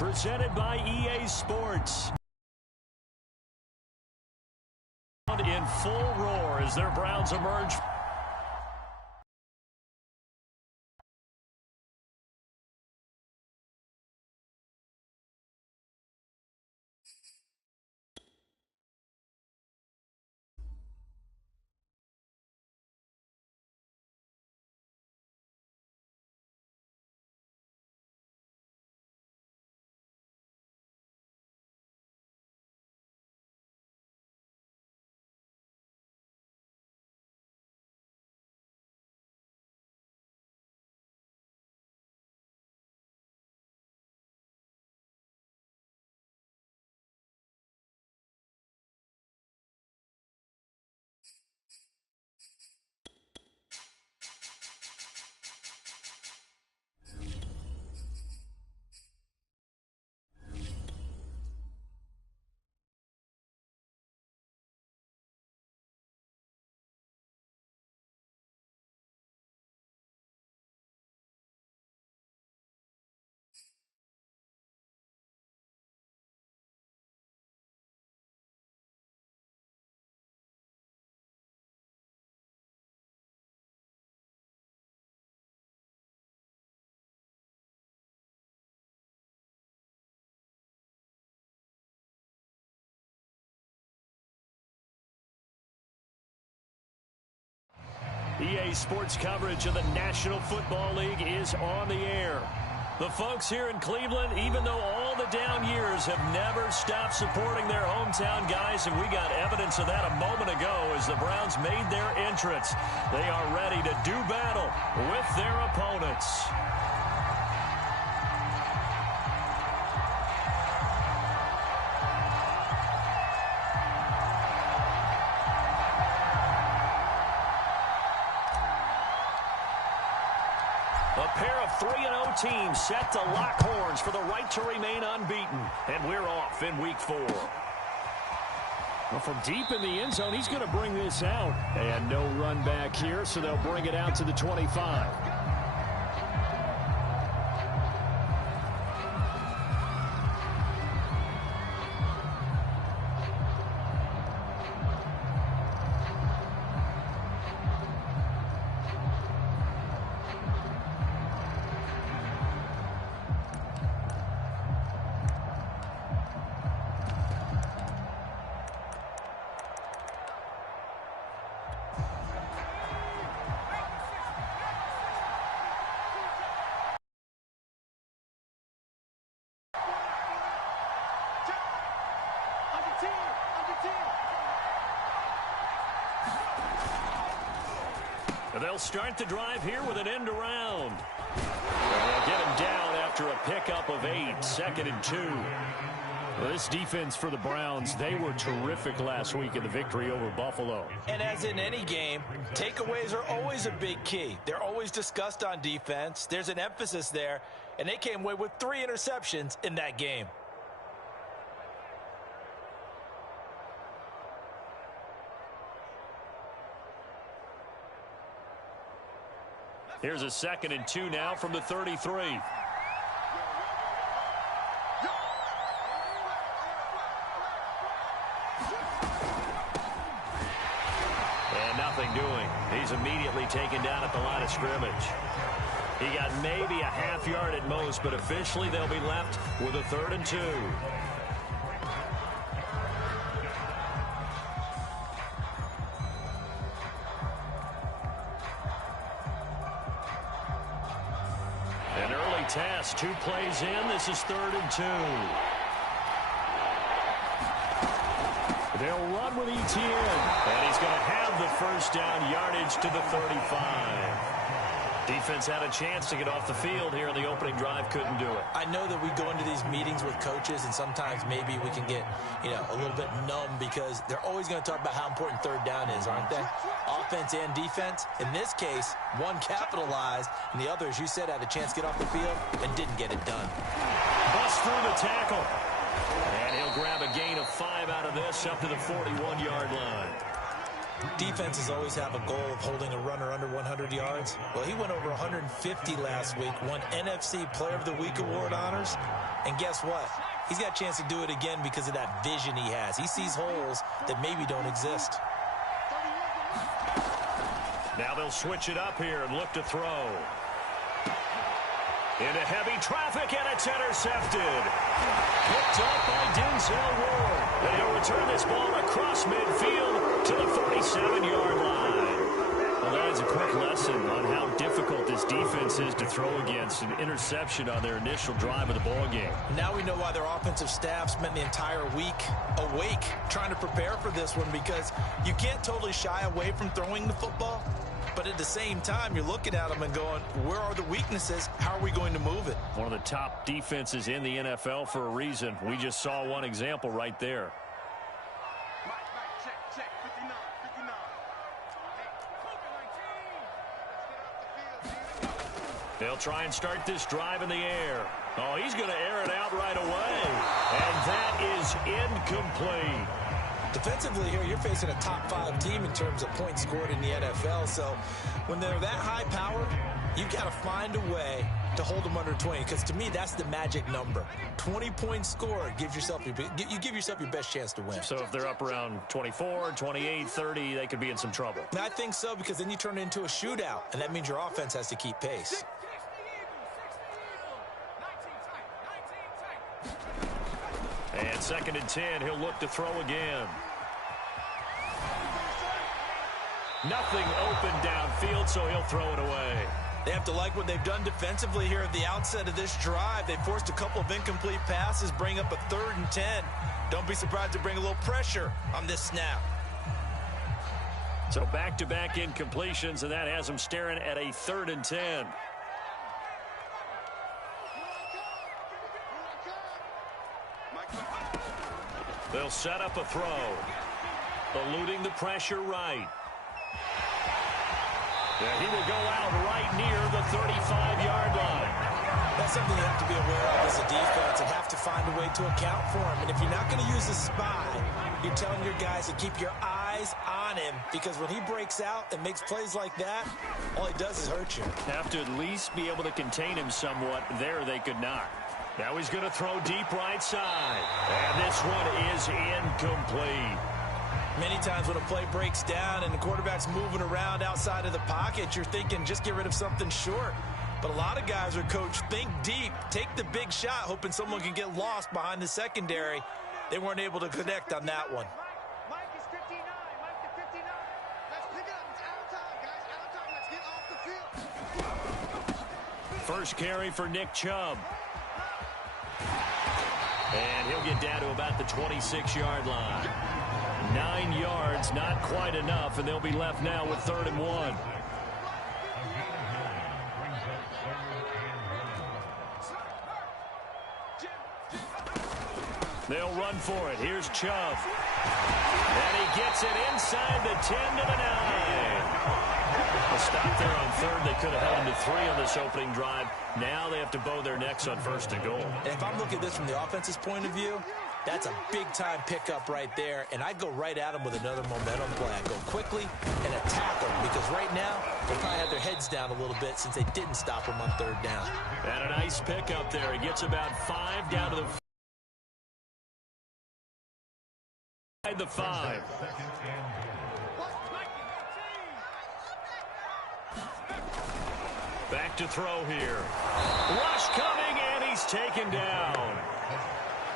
Presented by EA Sports. In full roar as their Browns emerge. EA Sports coverage of the National Football League is on the air. The folks here in Cleveland, even though all the down years, have never stopped supporting their hometown guys, and we got evidence of that a moment ago as the Browns made their entrance. They are ready to do battle with their opponents. A pair of 3-0 teams set to lock horns for the right to remain unbeaten. And we're off in week 4. Well, from deep in the end zone, he's going to bring this out. And no run back here, so they'll bring it out to the 25. They'll start the drive here with an end around. They'll get him down after a pickup of 8, 2nd and 2. Well, this defense for the Browns, they were terrific last week in the victory over Buffalo. And as in any game, takeaways are always a big key. They're always discussed on defense. There's an emphasis there, and they came away with 3 interceptions in that game. Here's a 2nd and 2 now from the 33. And nothing doing. He's immediately taken down at the line of scrimmage. He got maybe a half yard at most, but officially they'll be left with a 3rd and 2. Test, 2 plays in. This is 3rd and 2. They'll run with Etienne, and he's going to have the first down yardage to the 35. Defense had a chance to get off the field here in the opening drive, couldn't do it. I know that we go into these meetings with coaches, and sometimes maybe we can get, a little bit numb because they're always going to talk about how important 3rd down is, aren't they? Offense and defense. In this case, one capitalized, and the other, as you said, had a chance to get off the field and didn't get it done. Bust through the tackle. And he'll grab a gain of 5 out of this up to the 41-yard line. Defenses always have a goal of holding a runner under 100 yards. Well, he went over 150 last week, won NFC Player of the Week award honors. And guess what? He's got a chance to do it again because of that vision he has. He sees holes that maybe don't exist. Now they'll switch it up here and look to throw. Into heavy traffic, and it's intercepted. Picked up by Denzel Ward. And he'll return this ball across midfield to the 47-yard line. Well, that is a quick lesson on how difficult this defense is to throw against. An interception on their initial drive of the ball game. Now we know why their offensive staff spent the entire week awake trying to prepare for this one, because you can't totally shy away from throwing the football. But at the same time, you're looking at them and going, where are the weaknesses? How are we going to move it? One of the top defenses in the NFL for a reason. We just saw one example right there. Check, 59. They'll try and start this drive in the air. Oh, he's going to air it out right away. And that is incomplete. Defensively here, you're facing a top-5 team in terms of points scored in the NFL. So when they're that high powered, you've got to find a way to hold them under 20. Because to me, that's the magic number. 20 points scored gives yourself you give yourself your best chance to win. So if they're up around 24, 28, 30, they could be in some trouble. And I think so, because then you turn it into a shootout, and that means your offense has to keep pace. And 2nd and 10, he'll look to throw again. Nothing open downfield, so he'll throw it away. They have to like what they've done defensively here at the outset of this drive. They forced a couple of incomplete passes, bring up a 3rd and 10. Don't be surprised to bring a little pressure on this snap. So back-to-back incompletions, and that has them staring at a 3rd and 10. They'll set up a throw. Eluding the pressure right. Yeah, he will go out right near the 35-yard line. That's something you have to be aware of as a defense and have to find a way to account for him. And if you're not going to use a spy, you're telling your guys to keep your eyes on him, because when he breaks out and makes plays like that, all he does is hurt you. Have to at least be able to contain him somewhat. There they could not. Now he's going to throw deep right side. And this one is incomplete. Many times when a play breaks down and the quarterback's moving around outside of the pocket, you're thinking just get rid of something short. But a lot of guys are coached, think deep, take the big shot, hoping someone can get lost behind the secondary. They weren't able to connect on that one. Mike is 59. Mike to 59. Let's pick it up. It's out of time, guys. Out of time. Let's get off the field. First carry for Nick Chubb. And he'll get down to about the 26-yard line. 9 yards, not quite enough, and they'll be left now with 3rd and 1. They'll run for it. Here's Chubb. And he gets it inside the 10 to the 9. A stop there on 3rd. They could have held him to 3 on this opening drive. Now they have to bow their necks on 1st and goal. And if I'm looking at this from the offense's point of view, that's a big-time pickup right there. And I'd go right at him with another momentum play. I'd go quickly and attack them, because right now they probably have their heads down a little bit since they didn't stop him on 3rd down. And a nice pickup there. He gets about 5 down to the 5. Back to throw here. Rush coming, and he's taken down.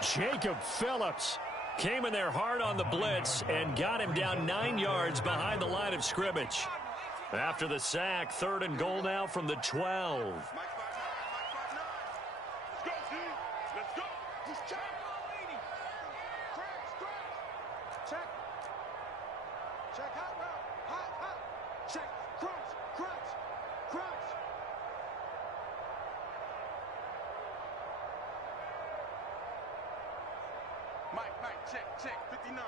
Jacob Phillips came in there hard on the blitz and got him down 9 yards behind the line of scrimmage. After the sack, 3rd and goal now from the 12. Check hot route. Hot. Check. Crunch. Mike, check. 59.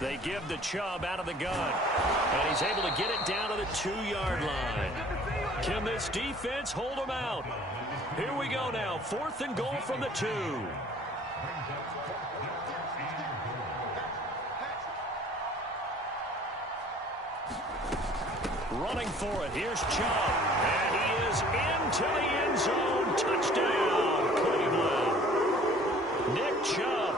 They give the Chubb out of the gun, and he's able to get it down to the 2-yard line. Can this defense hold him out? Here we go now. 4th and goal from the 2. Running for it. Here's Chubb. And he is into the end zone. Touchdown, Cleveland. Nick Chubb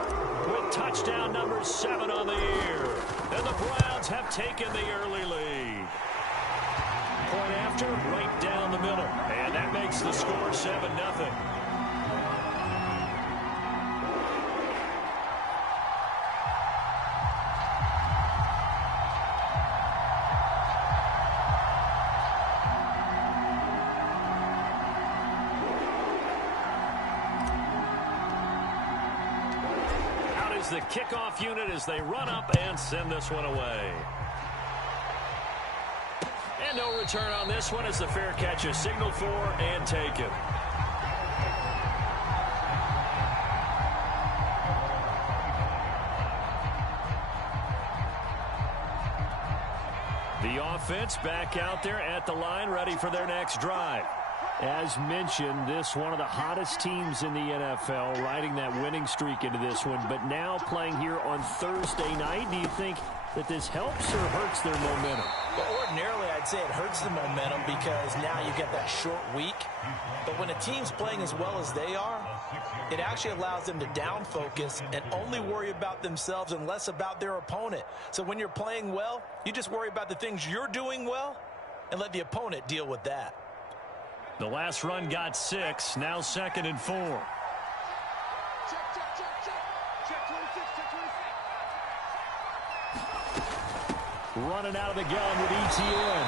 with touchdown number 7 on the year. And the Browns have taken the early lead. Point after, right down the middle. And that makes the score 7-0. The kickoff unit as they run up and send this one away. And no return on this one as the fair catch is signaled for and taken. The offense back out there at the line, ready for their next drive. As mentioned, this one of the hottest teams in the NFL, riding that winning streak into this one, but now playing here on Thursday night. Do you think that this helps or hurts their momentum? Well, ordinarily, I'd say it hurts the momentum because now you get that short week. But when a team's playing as well as they are, it actually allows them to down focus and only worry about themselves and less about their opponent. So when you're playing well, you just worry about the things you're doing well and let the opponent deal with that. The last run got 6, now 2nd and 4. Check, check, check, check. Check 26, check 26. Running out of the gun with ETN.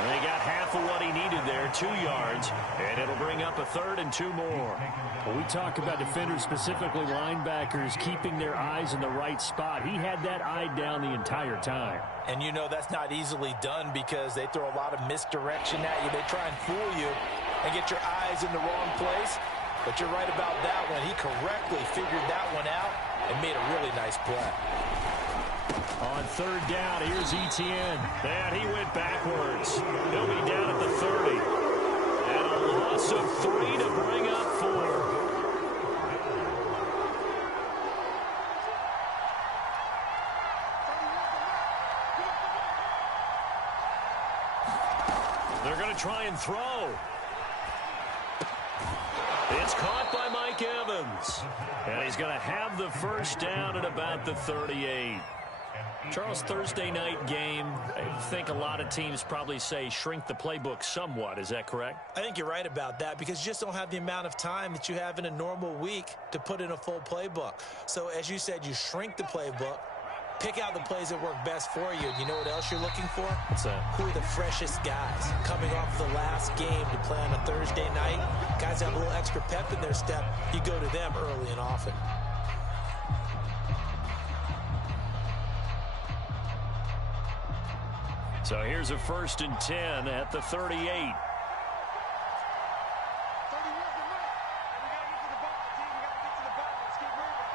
They got half of what he needed there, 2 yards, and it'll bring up a 3rd and 2 more. When we talk about defenders, specifically linebackers, keeping their eyes in the right spot, he had that eye down the entire time. And you know that's not easily done because they throw a lot of misdirection at you. They try and fool you and get your eyes in the wrong place. But you're right about that one. He correctly figured that one out and made a really nice play. On 3rd down, here's ETN. And he went backwards. He'll be down at the 30. And a loss of 3 to bring up 4. They're going to try and throw. It's caught by Mike Evans. And he's going to have the first down at about the 38. Charles, Thursday night game, I think a lot of teams probably say shrink the playbook somewhat. Is that correct? I think you're right about that because you just don't have the amount of time that you have in a normal week to put in a full playbook. So as you said, you shrink the playbook, pick out the plays that work best for you. And you know what else you're looking for? Who are the freshest guys coming off the last game to play on a Thursday night? Guys have a little extra pep in their step. You go to them early and often. So here's a 1st and 10 at the 38. 31 to Mike. We got to get to the ball, team. We got to get to the ball. Let's keep moving.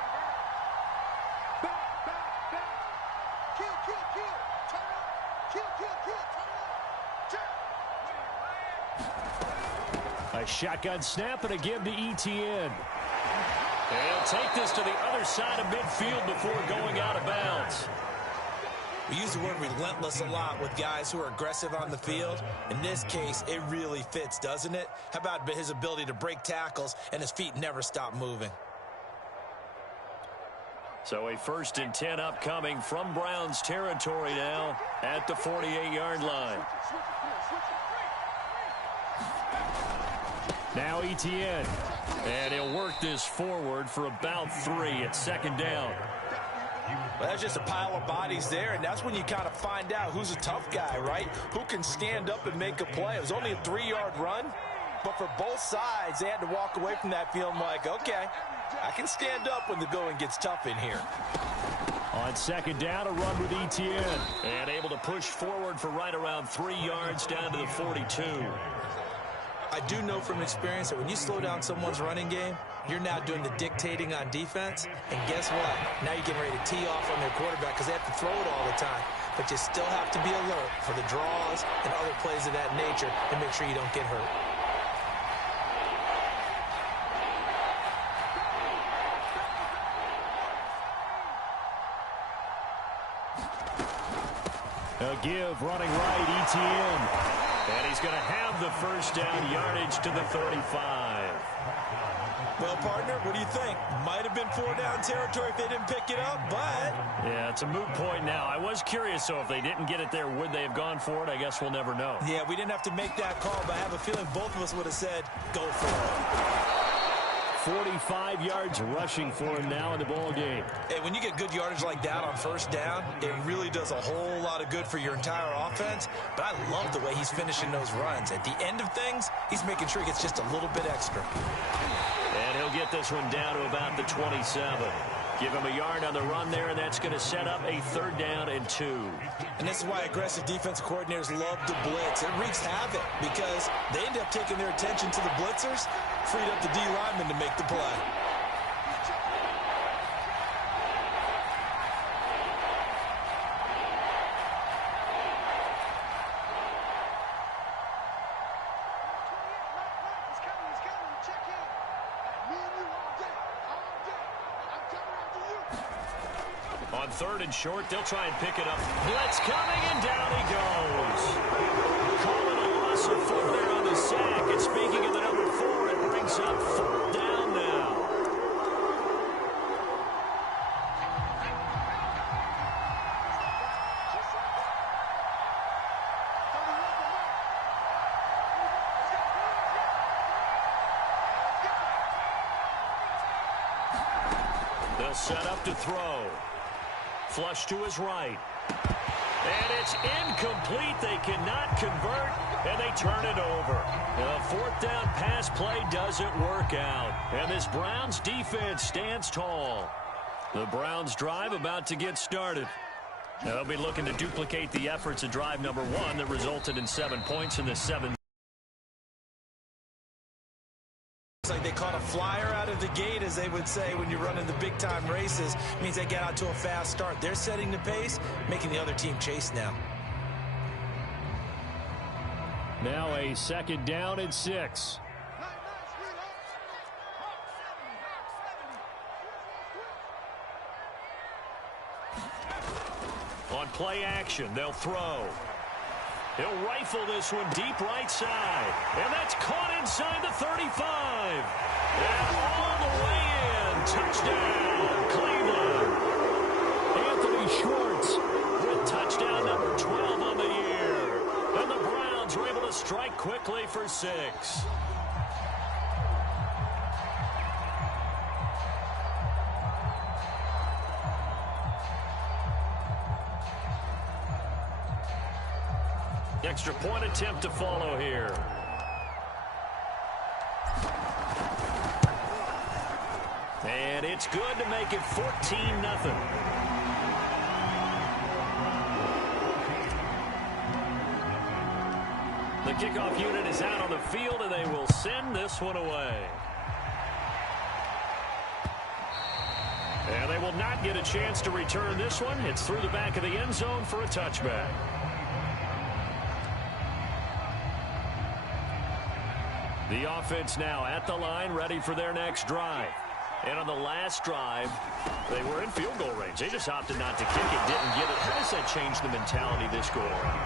Back, back, back. Kill, kill, kill. Turn up. Kill, kill, kill. Turn up. Check. A shotgun snap and a give to ETN. And he'll take this to the other side of midfield before going out of bounds. We use the word relentless a lot with guys who are aggressive on the field. In this case, it really fits, doesn't it? How about his ability to break tackles and his feet never stop moving? So a 1st and 10 upcoming from Browns territory now at the 48-yard line. Now ETN. And he'll work this forward for about 3 at 2nd down. Well, that's just a pile of bodies there, and that's when you kind of find out who's a tough guy, right? Who can stand up and make a play. It was only a 3-yard run, but for both sides, they had to walk away from that feeling like, okay, I can stand up when the going gets tough in here. On 2nd down, a run with ETN. And able to push forward for right around 3 yards down to the 42. I do know from experience that when you slow down someone's running game, you're now doing the dictating on defense. And guess what? Now you're getting ready to tee off on their quarterback because they have to throw it all the time. But you still have to be alert for the draws and other plays of that nature and make sure you don't get hurt. A give running right, ETN. And he's going to have the first down, yardage to the 35. Well, partner, what do you think? Might have been 4-down territory if they didn't pick it up, but... Yeah, it's a moot point now. I was curious, so if they didn't get it there, would they have gone for it? I guess we'll never know. Yeah, we didn't have to make that call, but I have a feeling both of us would have said, go for it. 45 yards rushing for him now in the ball game. Hey, when you get good yardage like that on first down, it really does a whole lot of good for your entire offense. But I love the way he's finishing those runs. At the end of things, he's making sure he gets just a little bit extra. And he'll get this one down to about the 27. Give him a yard on the run there, and that's going to set up a 3rd down and 2. And this is why aggressive defense coordinators love to blitz. It wreaks havoc because they end up taking their attention to the blitzers, freed up the D lineman to make the play. On 3rd and short, they'll try and pick it up. Blitz coming, and down he goes. Calling a loss of 4 there on the sack. And speaking of the number 4, it brings up 4th down now. They'll set up to throw. Flush to his right. And it's incomplete. They cannot convert, and they turn it over. The 4th down pass play doesn't work out. And this Browns defense stands tall. The Browns drive about to get started. They'll be looking to duplicate the efforts of drive number 1 that resulted in 7 points in the 7th. It's like they caught a flyer out of the gate, as they would say when you're running the big-time races. It means they get out to a fast start. They're setting the pace, making the other team chase now. Now a 2nd down and 6. On play action, they'll throw. He'll rifle this one deep right side. And that's caught inside the 35. And all the way in. Touchdown, Cleveland. Anthony Schwartz with touchdown number 12 on the year. And the Browns were able to strike quickly for 6. Extra point attempt to follow here. And it's good to make it 14-0. The kickoff unit is out on the field, and they will send this one away. And they will not get a chance to return this one. It's through the back of the end zone for a touchback. The offense now at the line, ready for their next drive. And on the last drive, they were in field goal range. They just opted not to kick it, didn't get it. How does that change the mentality this go around?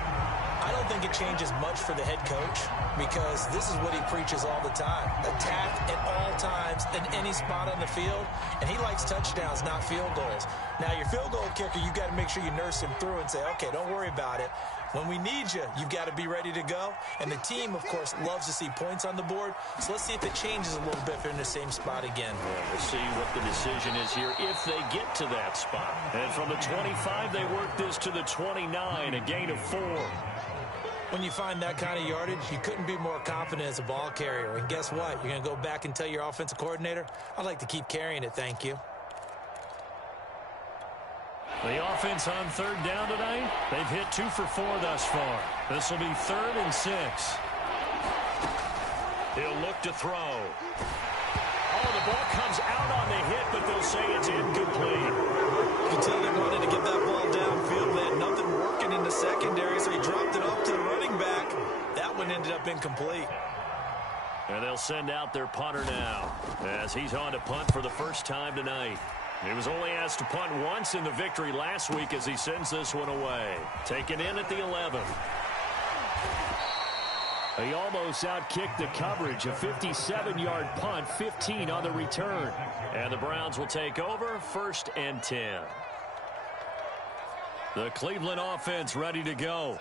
I don't think it changes much for the head coach because this is what he preaches all the time. Attack at all times in any spot on the field, and he likes touchdowns, not field goals. Now, your field goal kicker, you've got to make sure you nurse him through and say, okay, don't worry about it. When we need you, you've got to be ready to go. And the team, of course, loves to see points on the board. So let's see if it changes a little bit if they're in the same spot again. Well, we'll see what the decision is here if they get to that spot. And from the 25, they work this to the 29, a gain of 4. When you find that kind of yardage, you couldn't be more confident as a ball carrier. And guess what? You're going to go back and tell your offensive coordinator, I'd like to keep carrying it, thank you. The offense on 3rd down tonight, they've hit 2 for 4 thus far. This will be 3rd and 6. He'll look to throw. Oh, the ball comes out on the hit, but they'll say it's incomplete. You can tell they wanted to get that ball downfield. They had nothing working in the secondary, so he dropped it off to the running back. That one ended up incomplete. And they'll send out their punter now as he's on to punt for the first time tonight. He was only asked to punt once in the victory last week as he sends this one away. Taken in at the 11. He almost outkicked the coverage. A 57-yard punt, 15 on the return. And the Browns will take over, 1st and 10. The Cleveland offense ready to go.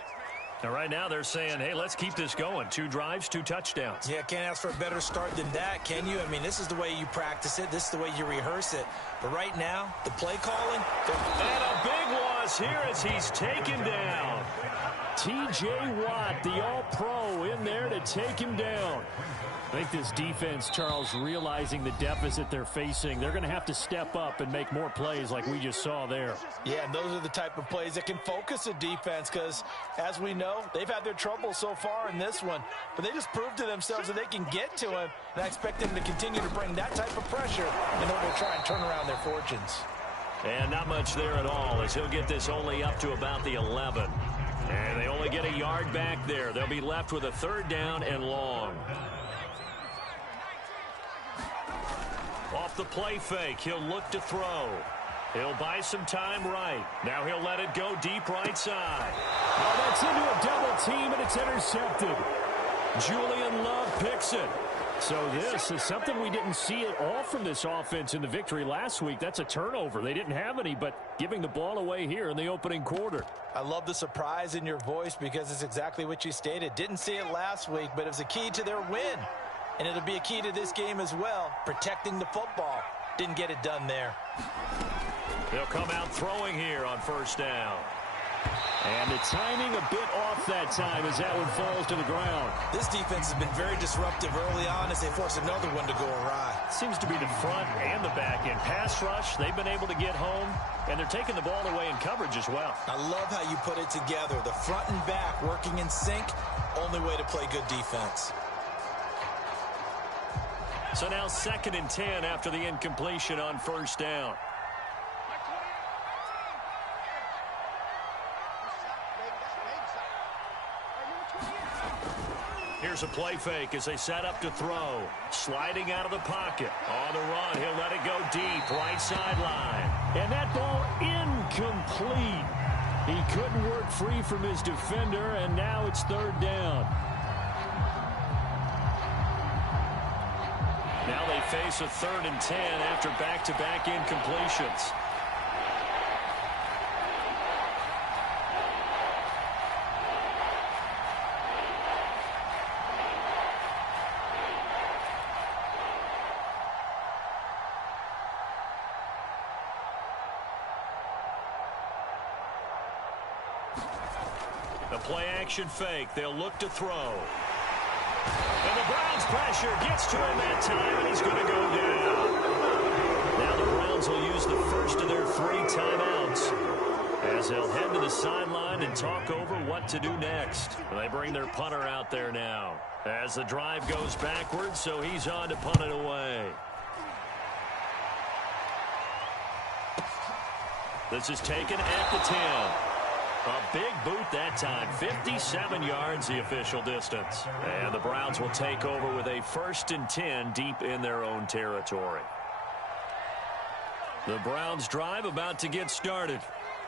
Now, right now, they're saying, hey, let's keep this going. 2 drives, 2 touchdowns. Yeah, can't ask for a better start than that, can you? I mean, this is the way you practice it. This is the way you rehearse it. But right now, the play calling. And a big loss here as he's taken down. T.J. Watt, the all-pro, in there to take him down. I think this defense, Charles, realizing the deficit they're facing, they're going to have to step up and make more plays like we just saw there. Yeah, and those are the type of plays that can focus a defense because, as we know, they've had their trouble so far in this one. But they just proved to themselves that they can get to him, and I expect them to continue to bring that type of pressure in order to try and turn around their fortunes. And not much there at all as he'll get this only up to about the 11. And they only get a yard back there. They'll be left with a 3rd down and long. Off the play fake, he'll look to throw. He'll buy some time right. Now he'll let it go deep right side. Oh, that's into a double team, and it's intercepted. Julian Love picks it. So this is something we didn't see at all from this offense in the victory last week. That's a turnover. They didn't have any, but giving the ball away here in the opening quarter. I love the surprise in your voice because it's exactly what you stated. Didn't see it last week, but it was a key to their win. And it'll be a key to this game as well, protecting the football. Didn't get it done there. They'll come out throwing here on 1st down. And the timing a bit off that time as that one falls to the ground. This defense has been very disruptive early on as they force another one to go awry. Seems to be the front and the back end. Pass rush, they've been able to get home, and they're taking the ball away in coverage as well. I love how you put it together. The front and back working in sync, only way to play good defense. So now 2nd and 10 after the incompletion on 1st down. Here's a play fake as they set up to throw. Sliding out of the pocket. On the run, he'll let it go deep, right sideline. And that ball incomplete. He couldn't work free from his defender, and now it's 3rd down. Now they face a 3rd and 10 after back-to-back incompletions. The play-action fake. They'll look to throw. And the Browns pressure gets to him that time, and he's going to go down. Now the Browns will use the first of their 3 timeouts as they'll head to the sideline and talk over what to do next. They bring their punter out there now as the drive goes backwards, so he's on to punt it away. This is taken at the 10. A big boot that time. 57 yards the official distance. And the Browns will take over with a 1st and 10 deep in their own territory. The Browns drive about to get started.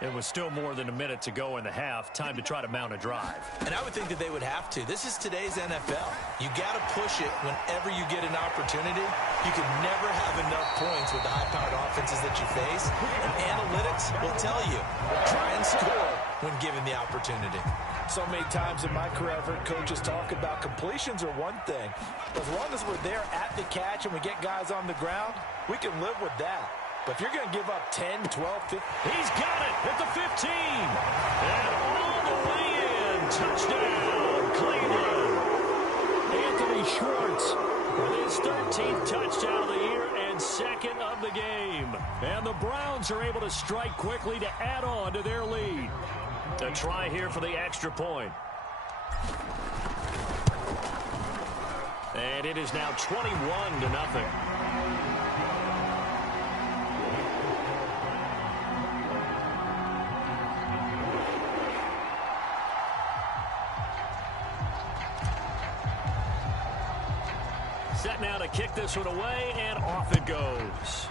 It was still more than a minute to go in the half. Time to try to mount a drive. And I would think that they would have to. This is today's NFL. You got to push it whenever you get an opportunity. You can never have enough points with the high-powered offenses that you face. And analytics will tell you, try and score when given the opportunity. So many times in my career, I've heard coaches talk about completions are one thing. But as long as we're there at the catch and we get guys on the ground, we can live with that. But if you're going to give up 10, 12, 15. He's got it at the 15. And all the way in. Touchdown, Cleveland. Anthony Schwartz with his 13th touchdown of the year and 2nd of the game. And the Browns are able to strike quickly to add on to their lead. A try here for the extra point. And it is now 21-0. Set now to kick this one away, and off it goes.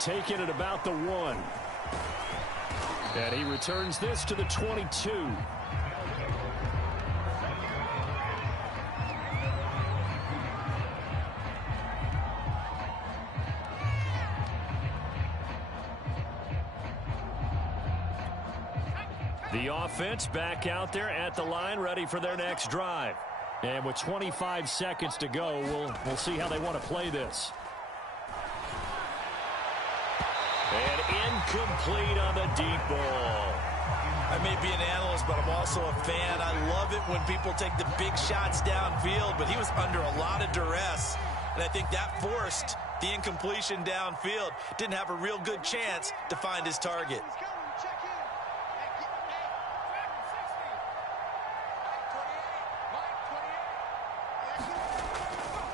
taken at about the 1. And he returns this to the 22. The offense back out there at the line, ready for their next drive. And with 25 seconds to go, we'll see how they want to play this. And incomplete on the deep ball. I may be an analyst, but I'm also a fan. I love it when people take the big shots downfield, but he was under a lot of duress. And I think that forced the incompletion downfield. Didn't have a real good chance to find his target.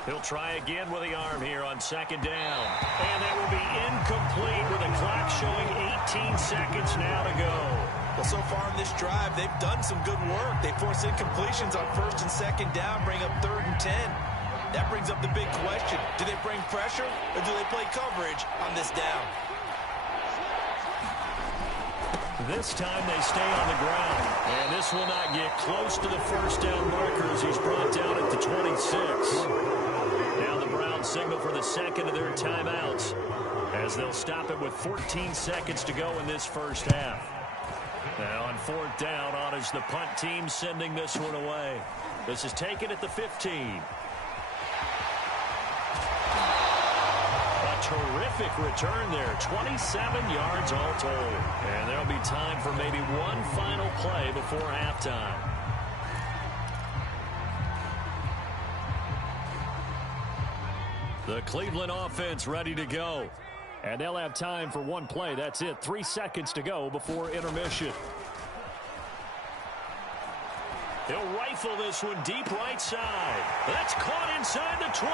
He'll try again with the arm here on second down. And that will be incomplete with the clock showing 18 seconds now to go. Well, so far in this drive, they've done some good work. They force incompletions on first and second down, bring up 3rd and 10. That brings up the big question. Do they bring pressure or do they play coverage on this down? This time they stay on the ground. And this will not get close to the first down marker as he's brought down at the 26. Now the Browns signal for the second of their timeouts as they'll stop it with 14 seconds to go in this first half. Now on 4th down, on is the punt team sending this one away. This is taken at the 15. A terrific return there. 27 yards all told. And there'll be time for maybe one final play before halftime. The Cleveland offense ready to go. And they'll have time for one play. That's it. 3 seconds to go before intermission. He'll rifle this one deep right side. That's caught inside the 20.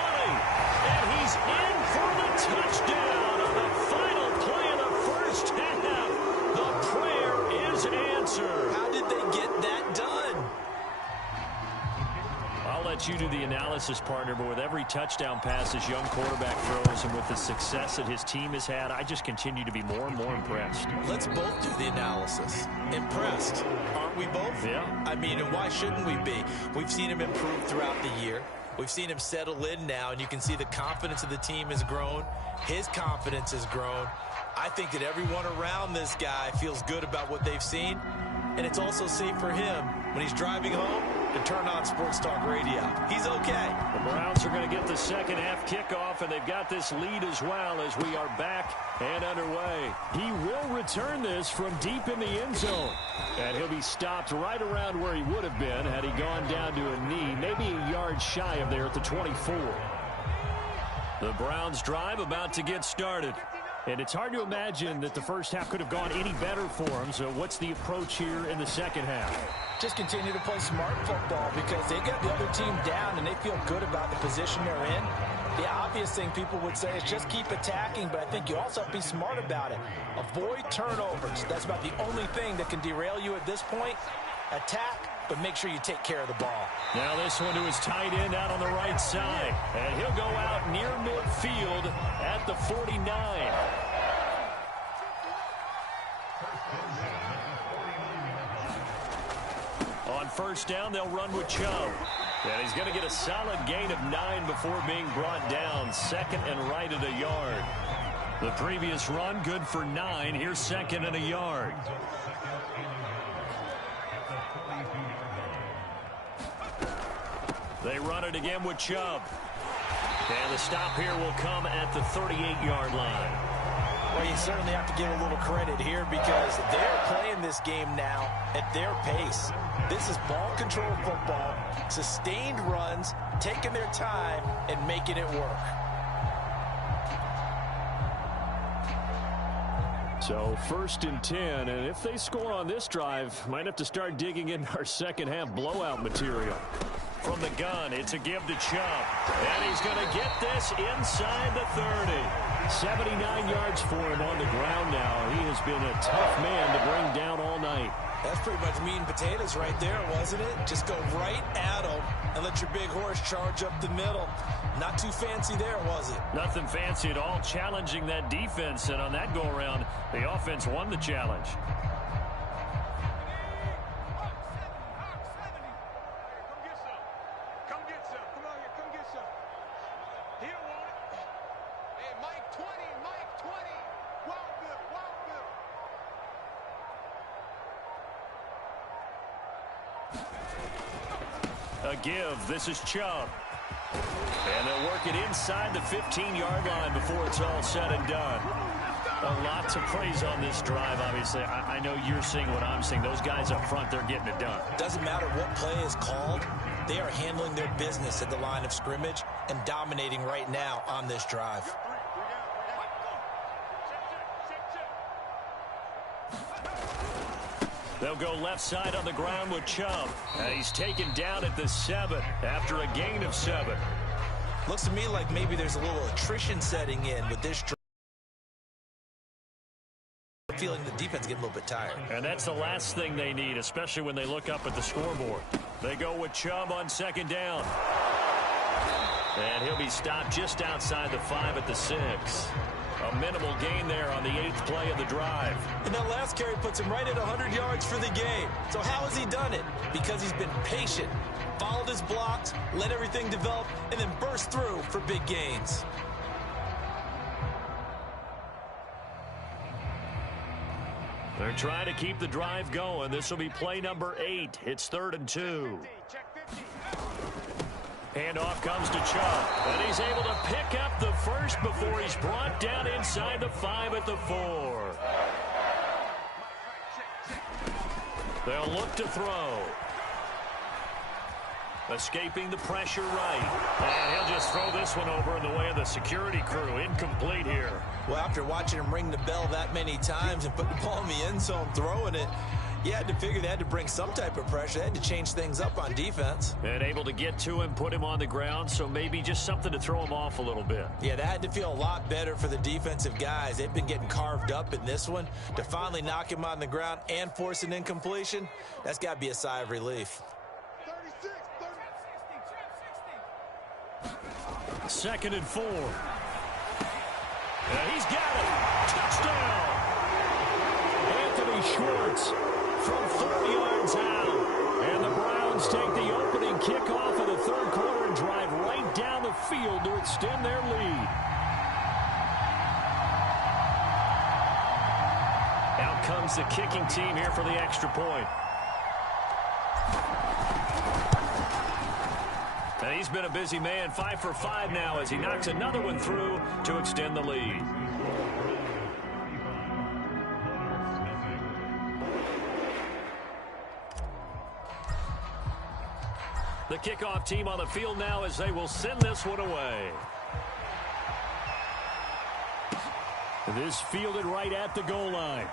And he's in for the touchdown on the final play of the first half. The prayer is answered. How did they get that done? I'll let you do the analysis, partner, but with every touchdown pass this young quarterback throws and with the success that his team has had, I just continue to be more and more impressed. Let's both do the analysis. Impressed, aren't we both? Yeah. I mean, and why shouldn't we be? We've seen him improve throughout the year. We've seen him settle in now, and you can see the confidence of the team has grown. His confidence has grown. I think that everyone around this guy feels good about what they've seen, and it's also safe for him when he's driving home to turn on Sports Talk Radio. He's okay. The Browns are going to get the second half kickoff, and they've got this lead as well as we are back and underway. He will return this from deep in the end zone, and he'll be stopped right around where he would have been had he gone down to a knee, maybe a yard shy of there at the 24. The Browns drive about to get started. And it's hard to imagine that the first half could have gone any better for them. So what's the approach here in the second half? Just continue to play smart football because they got the other team down and they feel good about the position they're in. The obvious thing people would say is just keep attacking, but I think you also have to be smart about it. Avoid turnovers. That's about the only thing that can derail you at this point. Attack, but make sure you take care of the ball. Now this one to his tight end out on the right side. And he'll go out near midfield at the 49. On first down, they'll run with Chubb. And he's going to get a solid gain of 9 before being brought down. Second and right at a yard. The previous run, good for 9. Here's second and a yard. They run it again with Chubb. And the stop here will come at the 38-yard line. Well, you certainly have to give a little credit here because they're playing this game now at their pace. This is ball control football, sustained runs, taking their time, and making it work. So first and 10, and if they score on this drive, might have to start digging in our second half blowout material. From the gun, it's a give to Chubb. And he's going to get this inside the 30. 79 yards for him on the ground now. He has been a tough man to bring down all night. That's pretty much meat and potatoes right there, wasn't it? Just go right at them and let your big horse charge up the middle. Not too fancy there, was it? Nothing fancy at all, challenging that defense. And on that go-around, the offense won the challenge. A give. This is Chubb. And they'll work it inside the 15-yard line before it's all said and done. A lot to praise on this drive, obviously. I know you're seeing what I'm seeing. Those guys up front, they're getting it done. Doesn't matter what play is called. They are handling their business at the line of scrimmage and dominating right now on this drive. They'll go left side on the ground with Chubb. And he's taken down at the 7 after a gain of 7. Looks to me like maybe there's a little attrition setting in with this drive. Feeling the defense getting a little bit tired. And that's the last thing they need, especially when they look up at the scoreboard. They go with Chubb on 2nd down. And he'll be stopped just outside the 5 at the 6. A minimal gain there on the 8th play of the drive. And that last carry puts him right at 100 yards for the game. So how has he done it? Because he's been patient, followed his blocks, let everything develop, and then burst through for big gains. They're trying to keep the drive going. This will be play number 8. It's 3rd and 2. Handoff comes to Chubb, and he's able to pick up the first before he's brought down inside the 5 at the 4. They'll look to throw. Escaping the pressure right. And he'll just throw this one over in the way of the security crew. Incomplete here. Well, after watching him ring the bell that many times and put the ball in the end zone throwing it, you had to figure they had to bring some type of pressure. They had to change things up on defense. And able to get to him, put him on the ground, so maybe just something to throw him off a little bit. Yeah, that had to feel a lot better for the defensive guys. They've been getting carved up in this one. To finally knock him on the ground and force an incompletion, that's got to be a sigh of relief. 2nd and 4. And he's got it. Touchdown. Anthony Schwartz from 30 yards out. And the Browns take the opening kickoff of the 3rd quarter and drive right down the field to extend their lead. Out comes the kicking team here for the extra point. And he's been a busy man, 5 for 5 now as he knocks another one through to extend the lead. The kickoff team on the field now as they will send this one away. This fielded right at the goal line.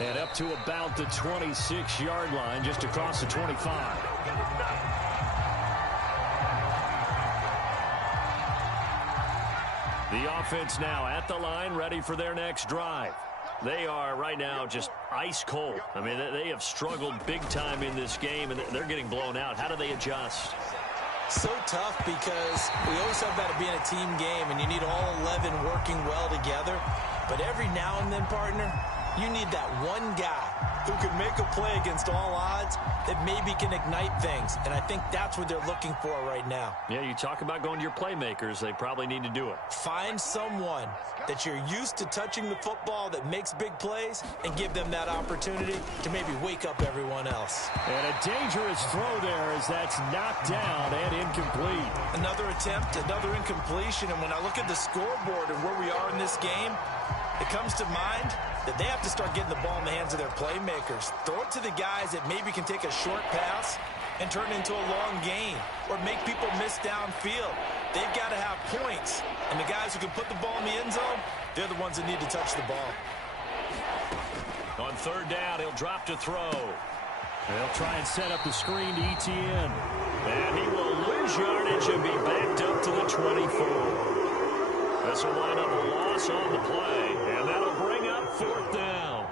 And up to about the 26-yard line, just across the 25. The offense now at the line, ready for their next drive. They are right now just ice cold. I mean, they have struggled big time in this game, and they're getting blown out. How do they adjust? So tough because we always talk about it being a team game, and you need all 11 working well together. But every now and then, partner, you need that one guy who can make a play against all odds that maybe can ignite things. And I think that's what they're looking for right now. Yeah, you talk about going to your playmakers. They probably need to do it. Find someone that you're used to touching the football that makes big plays and give them that opportunity to maybe wake up everyone else. And a dangerous throw there as that's knocked down and incomplete. Another attempt, another incompletion. And when I look at the scoreboard and where we are in this game, it comes to mind that they have to start getting the ball in the hands of their playmakers. Throw it to the guys that maybe can take a short pass and turn it into a long gain or make people miss downfield. They've got to have points. And the guys who can put the ball in the end zone, they're the ones that need to touch the ball. On 3rd down, he'll drop to throw. They'll try and set up the screen to ETN. And he will lose yardage and be backed up to the 24. This will wind up a loss on the play, and that'll bring up 4th down.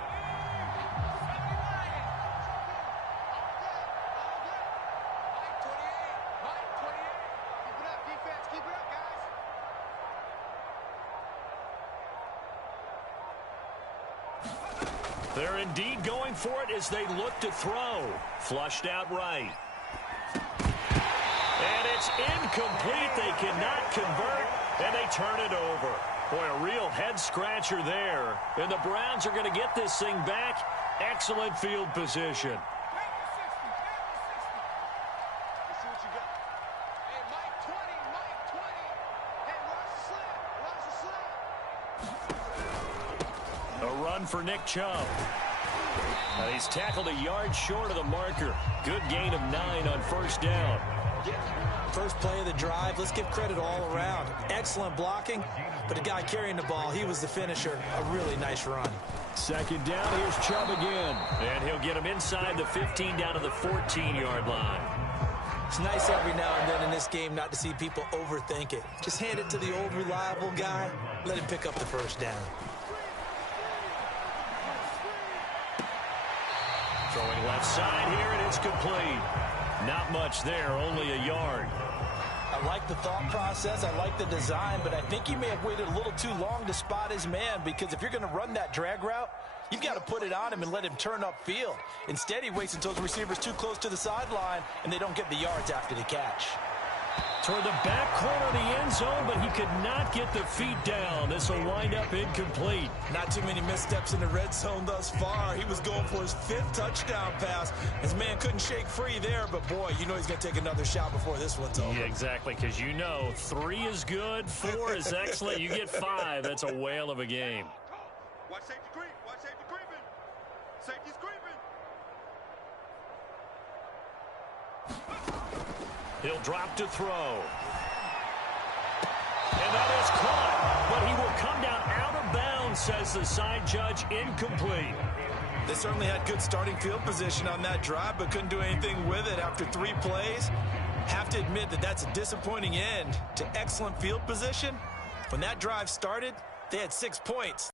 They're indeed going for it as they look to throw. Flushed out right. And it's incomplete. They cannot convert, and they turn it over. Boy, a real head-scratcher there. And the Browns are going to get this thing back. Excellent field position. A run for Nick Chubb. And he's tackled a yard short of the marker. Good gain of 9 on first down. First play of the drive, let's give credit all around. Excellent blocking, but the guy carrying the ball, he was the finisher. A really nice run. Second down, here's Chubb again. And he'll get him inside the 15 down to the 14-yard line. It's nice every now and then in this game not to see people overthink it. Just hand it to the old reliable guy. Let him pick up the first down. Throwing left side here, and it's complete. Not much there, only a yard. I like the thought process. I like the design, but I think he may have waited a little too long to spot his man, because if you're going to run that drag route, you've got to put it on him and let him turn upfield. Instead, he waits until his receiver's too close to the sideline, and they don't get the yards after the catch. Toward the back corner of the end zone, but he could not get the feet down. This will wind up incomplete. Not too many missteps in the red zone thus far. He was going for his 5th touchdown pass. His man couldn't shake free there, but boy, you know he's going to take another shot before this one's over. Yeah, exactly, because you know 3 is good, 4 is excellent. You get 5. That's a whale of a game. Watch safety creep. Watch safety creeping. Safety's creeping. He'll drop to throw. And that is caught, but he will come down out of bounds, says the side judge. Incomplete. They certainly had good starting field position on that drive, but couldn't do anything with it after 3 plays. Have to admit that that's a disappointing end to excellent field position. When that drive started, they had 6 points.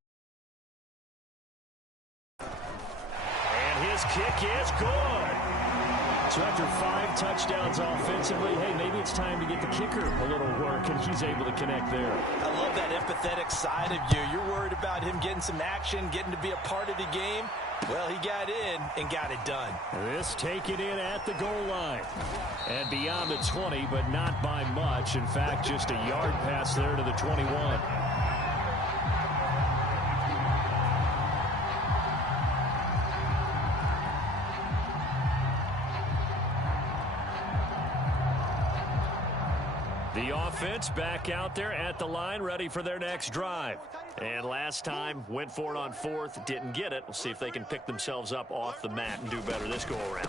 And his kick is good. So after 5 touchdowns offensively, hey, maybe it's time to get the kicker a little work, and he's able to connect there. I love that empathetic side of you. You're worried about him getting some action, getting to be a part of the game. Well, he got in and got it done. This taken in at the goal line. And beyond the 20, but not by much. In fact, just a yard pass there to the 21. The offense back out there at the line, ready for their next drive. And last time, went for it on 4th, didn't get it. We'll see if they can pick themselves up off the mat and do better this go-around.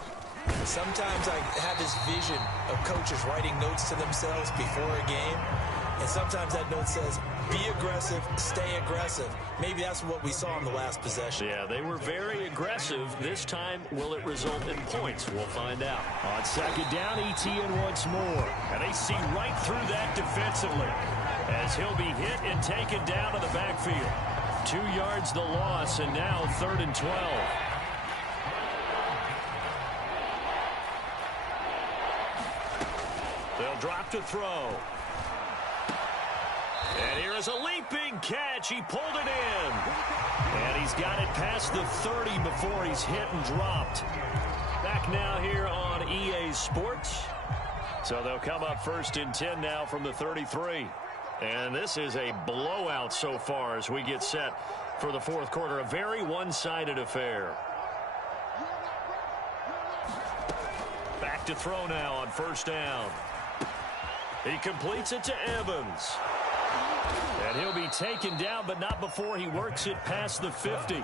Sometimes I have this vision of coaches writing notes to themselves before a game, and sometimes that note says, be aggressive, stay aggressive. Maybe that's what we saw in the last possession. Yeah, they were very aggressive. This time, will it result in points? We'll find out. On second down, ETN once more. And they see right through that defensively as he'll be hit and taken down to the backfield. 2 yards the loss, and now 3rd and 12. They'll drop to throw. And here is a leaping catch. He pulled it in. And he's got it past the 30 before he's hit and dropped. Back now here on EA Sports. So they'll come up 1st and 10 now from the 33. And this is a blowout so far as we get set for the 4th quarter. A very one-sided affair. Back to throw now on 1st down. He completes it to Evans. And he'll be taken down, but not before he works it past the 50.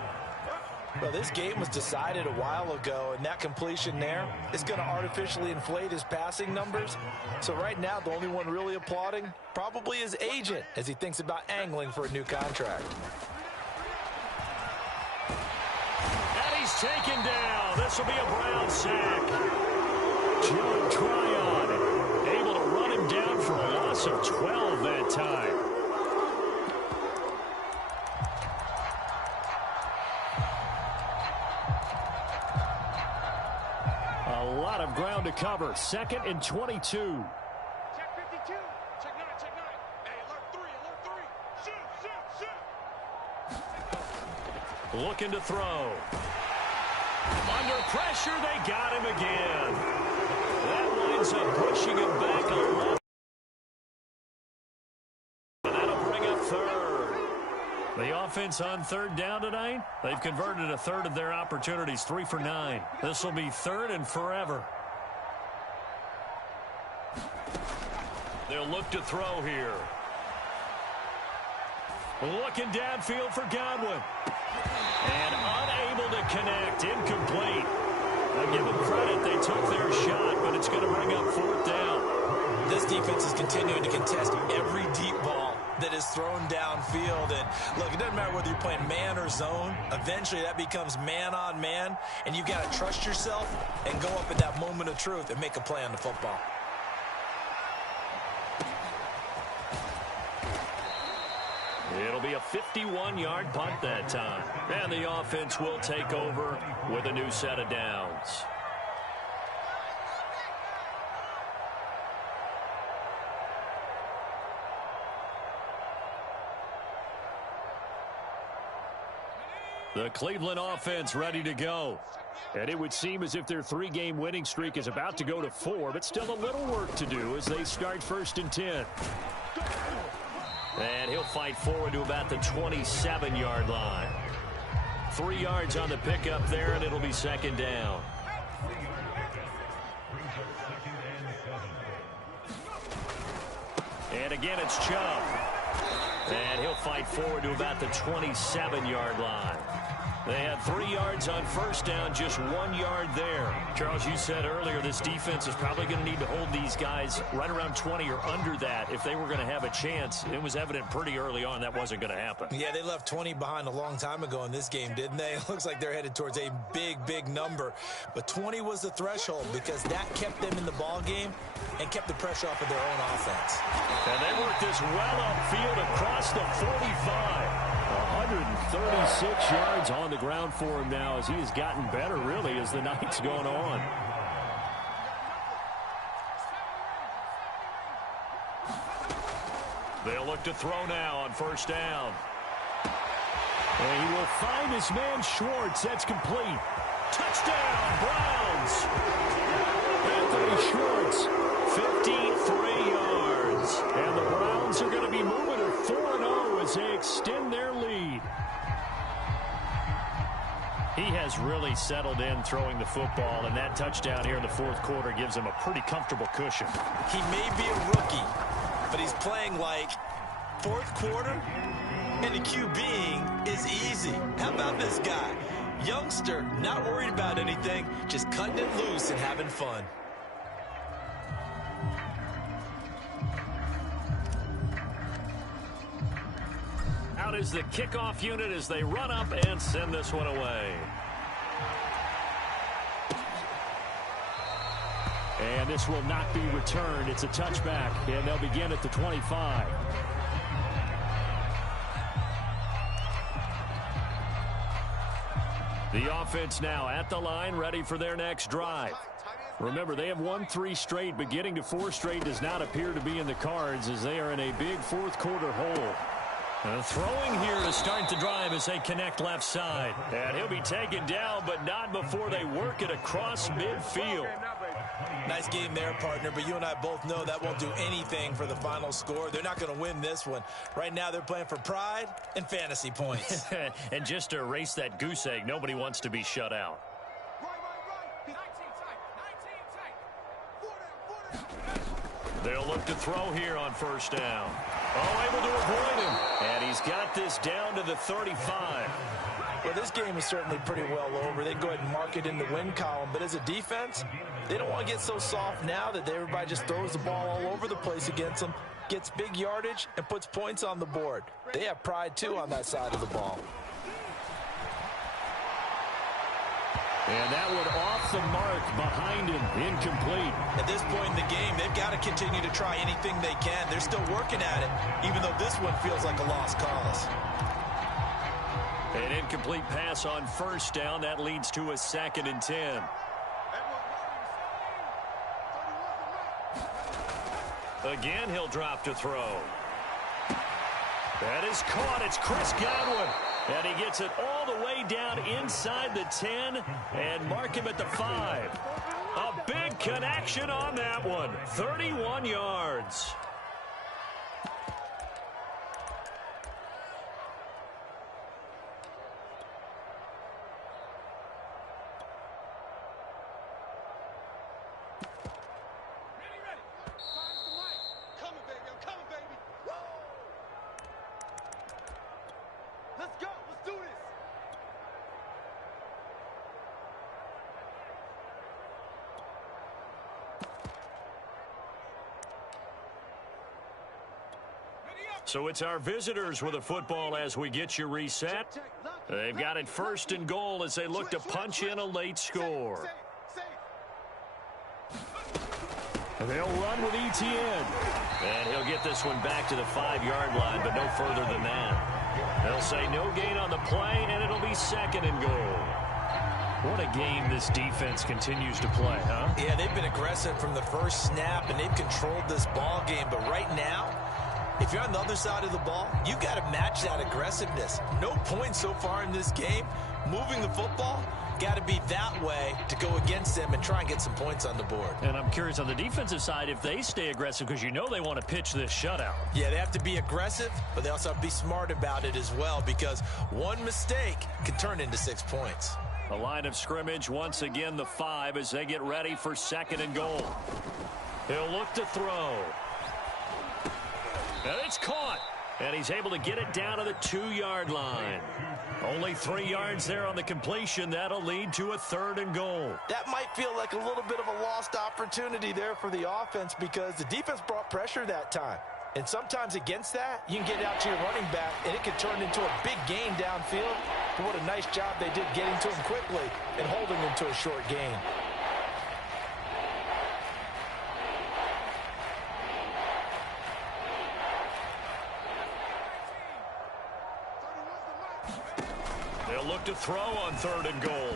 Well, this game was decided a while ago, and that completion there is going to artificially inflate his passing numbers. So right now, the only one really applauding probably his agent as he thinks about angling for a new contract. And he's taken down. This will be a Brown sack. Joe Tryon able to run him down for a loss of 12 that time. A lot of ground to cover. 2nd and 22. Check 52. Check 9, check 9. Hey, alert 3, alert 3. Shoot, shoot, shoot. Looking to throw. Under pressure, they got him again. That winds up pushing him back a little. And that'll bring up third. The offense on third down tonight, they've converted a third of their opportunities, 3 for 9. This will be third and forever. They'll look to throw here. Looking downfield for Godwin. And unable to connect. Incomplete. I give them credit. They took their shot, but it's going to bring up fourth down. This defense is continuing to contest every deep ball that is thrown downfield. And, look, it doesn't matter whether you're playing man or zone. Eventually, that becomes man on man. And you've got to trust yourself and go up at that moment of truth and make a play on the football. It'll be a 51-yard punt that time. And the offense will take over with a new set of downs. The Cleveland offense ready to go. And it would seem as if their 3-game winning streak is about to go to 4, but still a little work to do as they start 1st and 10. And he'll fight forward to about the 27-yard line. 3 yards on the pickup there, and it'll be 2nd down. And again, it's Chubb. And he'll fight forward to about the 27-yard line. They had 3 yards on 1st down, just 1 yard there. Charles, you said earlier this defense is probably going to need to hold these guys right around 20 or under that if they were going to have a chance. It was evident pretty early on that wasn't going to happen. Yeah, they left 20 behind a long time ago in this game, didn't they? It looks like they're headed towards a big number. But 20 was the threshold because that kept them in the ball game and kept the pressure off of their own offense. And they worked this well upfield across the 45. 136 yards on the ground for him now as he has gotten better, really, as the night's gone on. They'll look to throw now on 1st down. And he will find his man Schwartz. That's complete. Touchdown, Browns. Anthony Schwartz, 53 yards. And the Browns are going to be moving to 4-0 as they extend their lead. He has really settled in throwing the football, and that touchdown here in the 4th quarter gives him a pretty comfortable cushion. He may be a rookie, but he's playing like 4th quarter, and the QBing is easy. How about this guy? Youngster, not worried about anything, just cutting it loose and having fun. Out is the kickoff unit as they run up and send this one away. And this will not be returned. It's a touchback, and they'll begin at the 25. The offense now at the line, ready for their next drive. Remember, they have won 3 straight, but getting to 4 straight does not appear to be in the cards as they are in a big 4th quarter hole. Throwing here to start the drive as they connect left side. And he'll be taken down, but not before they work it across midfield. Nice game there, partner, but you and I both know that won't do anything for the final score. They're not going to win this one. Right now, they're playing for pride and fantasy points. And just to erase that goose egg, nobody wants to be shut out. They'll look to throw here on 1st down. Oh, able to avoid him. And he's got this down to the 35. Well, this game is certainly pretty well over. They can go ahead and mark it in the win column. But as a defense, they don't want to get so soft now that everybody just throws the ball all over the place against them, gets big yardage, and puts points on the board. They have pride, too, on that side of the ball. And that one off the mark behind him, incomplete. At this point in the game, they've got to continue to try anything they can. They're still working at it, even though this one feels like a lost cause. An incomplete pass on 1st down. That leads to a 2nd and 10. Again, he'll drop to throw. That is caught. It's Chris Godwin. And he gets it all the way down inside the 10 and mark him at the 5. A big connection on that one. 31 yards. Let's go. Let's do this. So it's our visitors with a football as we get you reset. They've got it first and goal as they look to punch in a late score. They'll run with ETN. And he'll get this one back to the 5-yard line, but no further than that. They'll say no gain on the play, and it'll be second and goal. What a game this defense continues to play, huh? Yeah, they've been aggressive from the first snap, and they've controlled this ball game. But right now, if you're on the other side of the ball, you've got to match that aggressiveness. No points so far in this game. Moving the football, got to be that way to go against them and try and get some points on the board. And I'm curious on the defensive side if they stay aggressive, because you know they want to pitch this shutout. Yeah, they have to be aggressive, but they also have to be smart about it as well, because one mistake can turn into 6 points. The line of scrimmage, once again, the 5 as they get ready for second and goal. He'll look to throw. And it's caught. And he's able to get it down to the 2-yard line. Only 3 yards there on the completion. That'll lead to a third and goal. That might feel like a little bit of a lost opportunity there for the offense because the defense brought pressure that time. And sometimes against that, you can get out to your running back, and it could turn into a big gain downfield. But what a nice job they did getting to him quickly and holding him to a short gain. They'll look to throw on third and goal.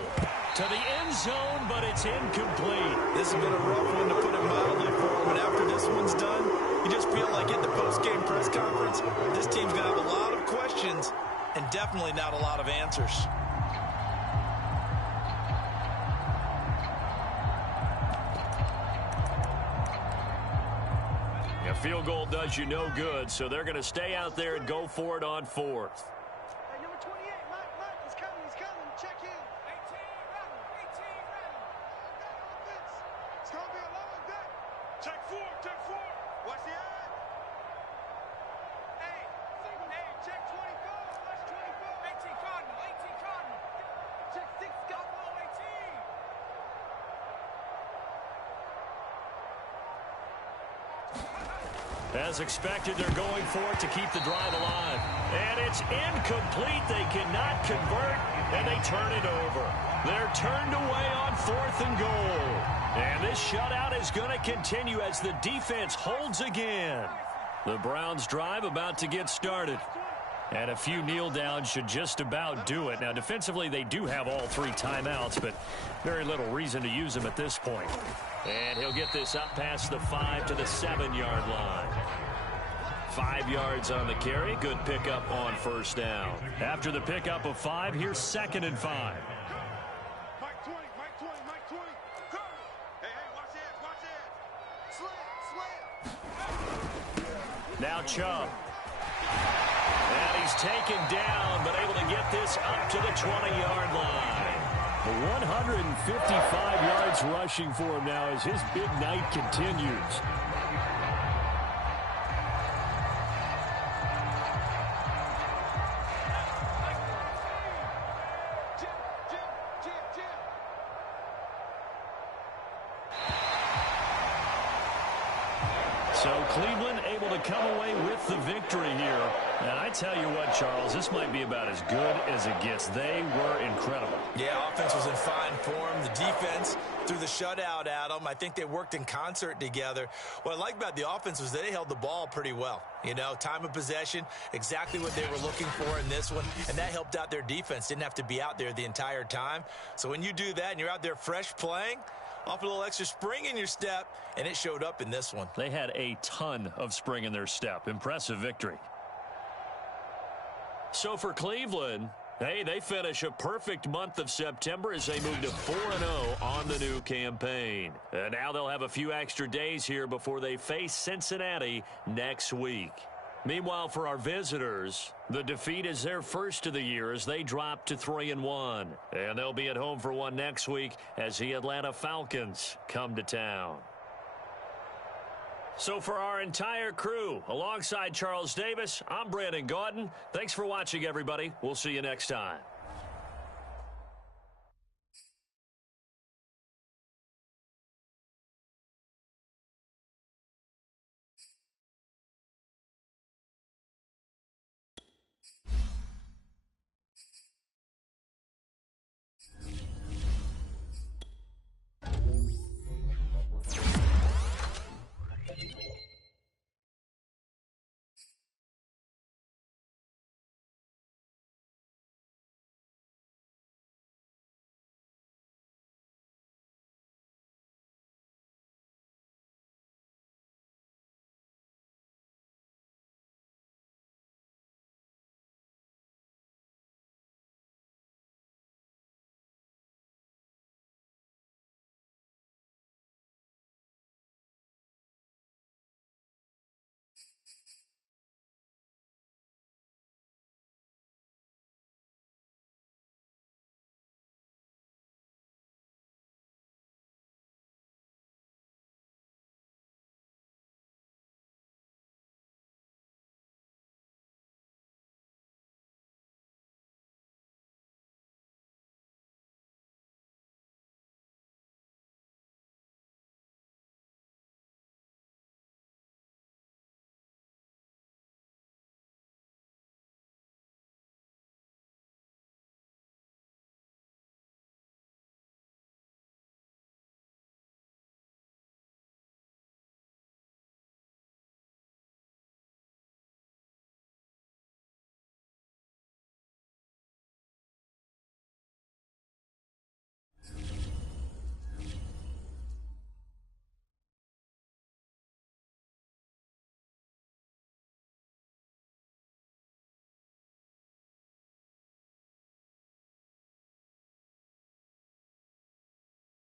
To the end zone, but it's incomplete. This has been a rough one, to put it mildly, for him. And after this one's done, you just feel like at the post-game press conference, this team's going to have a lot of questions and definitely not a lot of answers. A field goal does you no good, so they're going to stay out there and go for it on fourth. Hey, number 28, Mike, he's coming, check in. 18 ready. It's going to be a long day. Check four. Watch the eye. Hey, check 24, watch 24. 18 Cardinal. Check 6, got 18. As expected, they're going for it to keep the drive alive. And it's incomplete. They cannot convert, and they turn it over. They're turned away on fourth and goal. And this shutout is going to continue as the defense holds again. The Browns' drive about to get started. And a few kneel downs should just about do it. Now, defensively, they do have all 3 timeouts, but very little reason to use them at this point. And he'll get this up past the 5 to the 7-yard line. 5 yards on the carry. Good pickup on first down. After the pickup of 5, here's second and 5. Mike 20. Go. Hey, watch it. Slam. Now Chubb. And he's taken down, but able to get this up to the 20-yard line. 155 yards rushing for him now as his big night continues. So Cleveland able to come away with the victory here. And I tell you what, Charles, this might be about as good as it gets. They were incredible. Yeah, offense was in fine form. The defense threw the shutout at them. I think they worked in concert together. What I like about the offense was they held the ball pretty well. You know, time of possession, exactly what they were looking for in this one. And that helped out their defense. Didn't have to be out there the entire time. So when you do that and you're out there fresh playing, off a little extra spring in your step, and it showed up in this one. They had a ton of spring in their step. Impressive victory. So for Cleveland, hey, they finish a perfect month of September as they move to 4-0 on the new campaign. And now they'll have a few extra days here before they face Cincinnati next week. Meanwhile, for our visitors, the defeat is their first of the year as they drop to 3-1. And they'll be at home for one next week as the Atlanta Falcons come to town. So for our entire crew, alongside Charles Davis, I'm Brandon Gaudin. Thanks for watching, everybody. We'll see you next time.